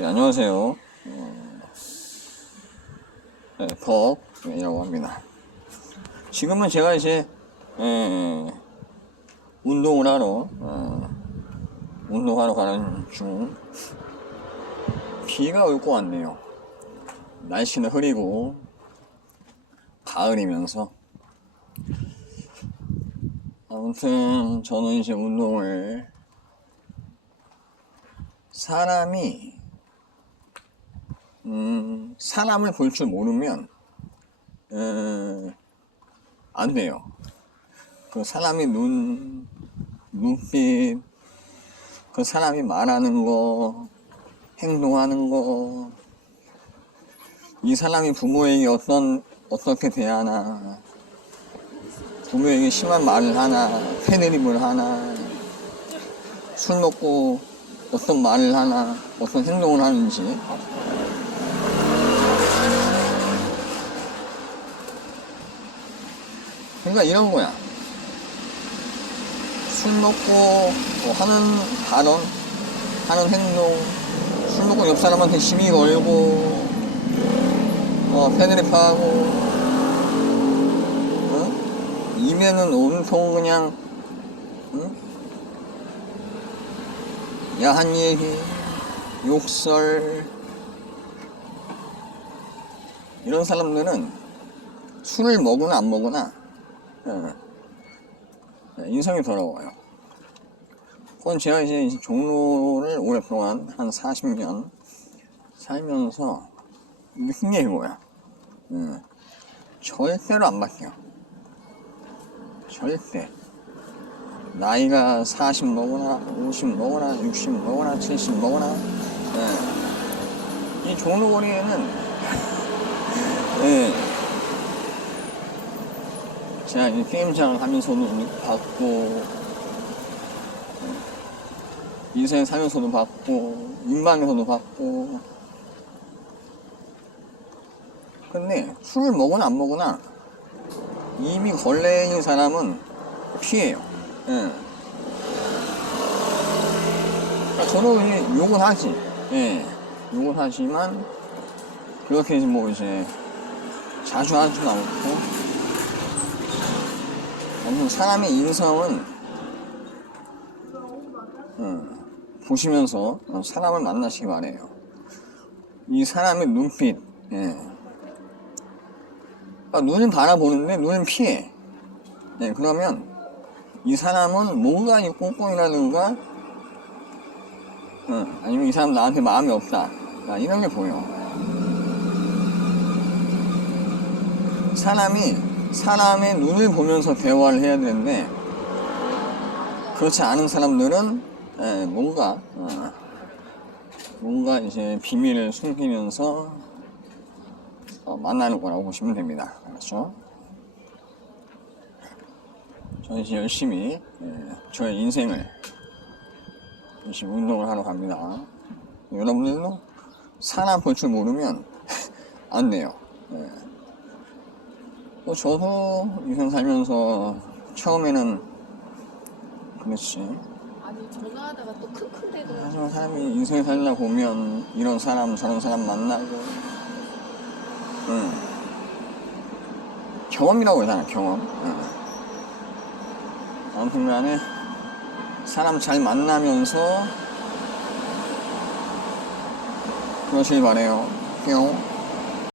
네, 안녕하세요. 어, 네, 덕이라고 합니다. 지금은 제가 이제 에, 운동을 하러 어, 운동하러 가는 중 비가 올 것 같네요. 날씨는 흐리고 가을이면서 아무튼 저는 이제 운동을 사람이 음, 사람을 볼 줄 모르면 에, 안 돼요. 그 사람이 눈 눈빛 그 사람이 말하는 거 행동하는 거 이 사람이 부모에게 어떤 어떻게 대하나 부모에게 심한 말을 하나 패드립을 하나 술 먹고 어떤 말을 하나 어떤 행동을 하는지 그러니까 이런 거야 술 먹고 뭐 하는 발언 하는 행동 술 먹고 옆 사람한테 시비 걸고 어, 패드립 하고 어? 이면은 온통 그냥 응? 야한 얘기 욕설 이런 사람들은 술을 먹으나 안 먹으나 어, 인성이 더러워요. 그건 제가 이제 종로를 오랫동안 한 40년 살면서 게 이거야. 음, 절대로 안 바뀌어. 절대. 나이가 40 먹으나, 50 먹으나, 60 먹으나, 70 먹으나, 예. 이 종로거리에는, 예. 제가 이 게임장 하면서도 봤고, 인생 살면서도 봤고, 인방에서도 봤고, 근데 술을 먹으나 안 먹으나 이미 걸레인 사람은 피해요. 예. 그러니까 이제 욕은 하지. 예. 욕은 하지만 그렇게 이제 뭐 이제 자주 하지는 않고 사람의 인성은 음, 보시면서 사람을 만나시기 바래요. 이 사람의 눈빛, 예. 아, 눈을 바라보는데 눈을 피해. 네, 그러면 이 사람은 뭔가 이 꽁꽁이라든가, 어, 아니면 이 사람 나한테 마음이 없다. 아, 이런 게 보여. 사람이 사람의 눈을 보면서 대화를 해야 되는데, 그렇지 않은 사람들은 에, 뭔가 어, 뭔가 이제 비밀을 숨기면서 어, 만나는 거라고 보시면 됩니다. 알았죠? 저는 이제 열심히 예, 저의 인생을 열심히 운동을 하러 갑니다. 여러분들도 사람 볼 줄 모르면 안 돼요. 예. 또 저도 인생 살면서 처음에는 그렇지. 아니 전화하다가 또 킁킁대고 하지만 사람이 인생 살다 보면 이런 사람 저런 사람 만나고 응. 경험이라고 하잖아 경험 응. 아무튼 간에 사람 잘 만나면서 그러시길 바래요 뿅